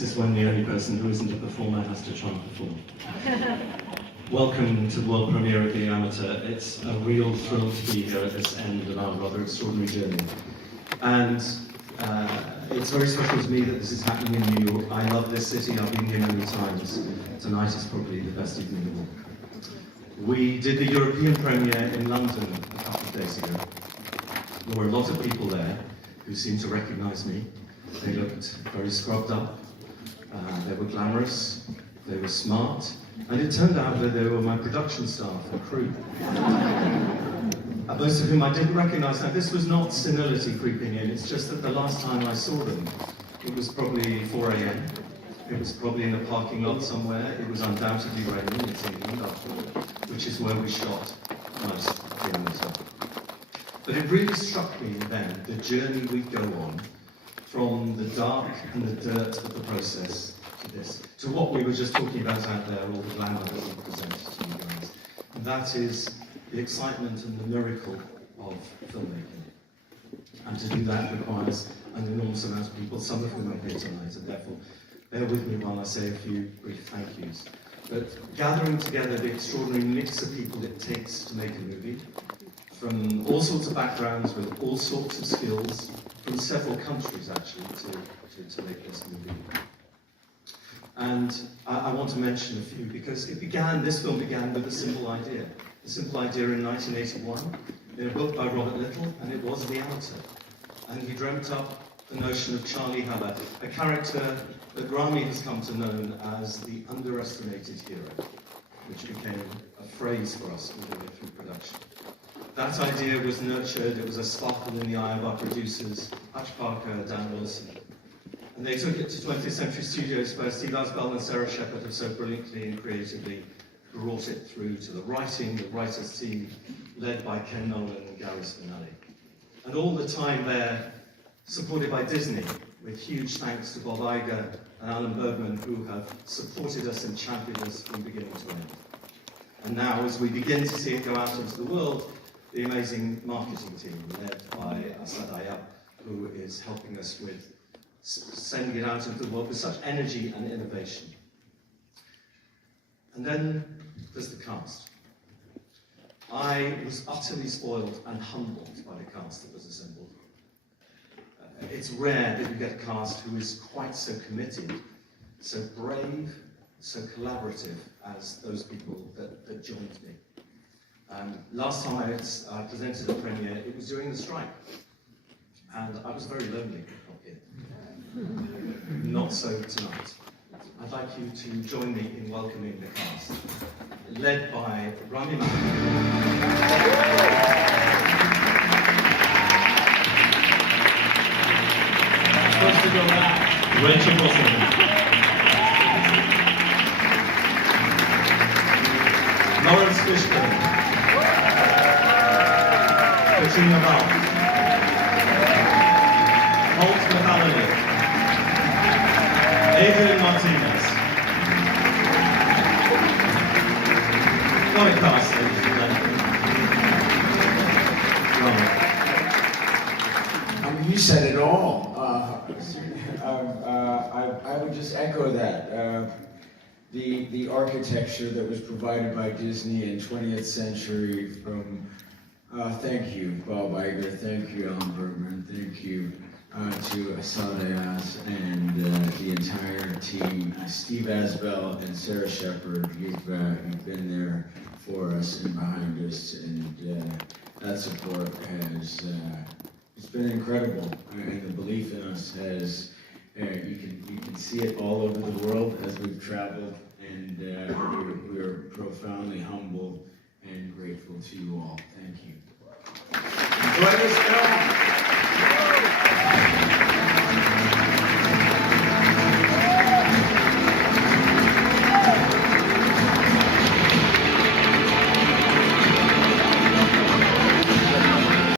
This is when the only person who isn't a performer has to try and perform. Welcome to the world premiere of The Amateur. It's a real thrill to be here at this end of our rather extraordinary journey. And it's very special to me that this is happening in New York. I love this city, I've been here many times. Tonight is probably the best evening of all. We did the European premiere in London a couple of days ago. There were a lot of people there who seemed to recognize me. They looked very scrubbed up, they were glamorous, they were smart, and it turned out that they were my production staff and crew. Most of whom I didn't recognize. Now, this was not senility creeping in, it's just that the last time I saw them, it was probably 4 a.m. It was probably in a parking lot somewhere. It was undoubtedly raining. It's England, after all, which is where we shot most films. But it really struck me then, the journey we go on, from the dark and the dirt of the process to this, to what we were just talking about out there, all the glamour that we presented to you guys. And that is the excitement and the miracle of filmmaking. And to do that requires an enormous amount of people, some of whom are here tonight, and therefore bear with me while I say a few brief thank yous. But gathering together the extraordinary mix of people it takes to make a movie, from all sorts of backgrounds, with all sorts of skills, from several countries actually, to make this movie. And I want to mention a few, because this film began with a simple idea. A simple idea in 1981, in a book by Robert Little, and it was The Amateur. And he dreamt up the notion of Charlie Haller, a character that Rami has come to know as the underestimated hero, which became a phrase for us all the way through production. That idea was nurtured, it was a sparkle in the eye of our producers, Hutch Parker, Dan Wilson. And they took it to 20th Century Studios, where Steve Asbell and Sarah Shepard have so brilliantly and creatively brought it through to the writers team, led by Ken Nolan and Gary Spinelli. And all the time there, supported by Disney, with huge thanks to Bob Iger and Alan Bergman, who have supported us and championed us from beginning to end. And now, as we begin to see it go out into the world, the amazing marketing team, led by Asad Ayab, who is helping us with sending it out into the world with such energy and innovation. And then there's the cast. I was utterly spoiled and humbled by the cast that was assembled. It's rare that you get a cast who is quite so committed, so brave, so collaborative as those people that joined me. Last time I presented a premiere, it was during the strike. And I was very lonely up here. Not so tonight. I'd like you to join me in welcoming the cast, led by Rami Malek. Supposed to go back. Rachel Wilson. Lawrence Fishburne. Katrina Balfe. Holt Mahalaly. Adrian Martinez. What a cast, ladies and gentlemen. I mean, you said it all. I would just echo that. The architecture that was provided by Disney in 20th century from, thank you, Bob Iger, thank you, Alan Bergman, thank you to Asad Ayaz and the entire team, Steve Asbell and Sarah Shepard. You've been there for us and behind us, and that support has it's been incredible, and the belief in us has you can see it all over the world as we've traveled, and we're profoundly humble and grateful to you all. Thank you. Enjoy this film.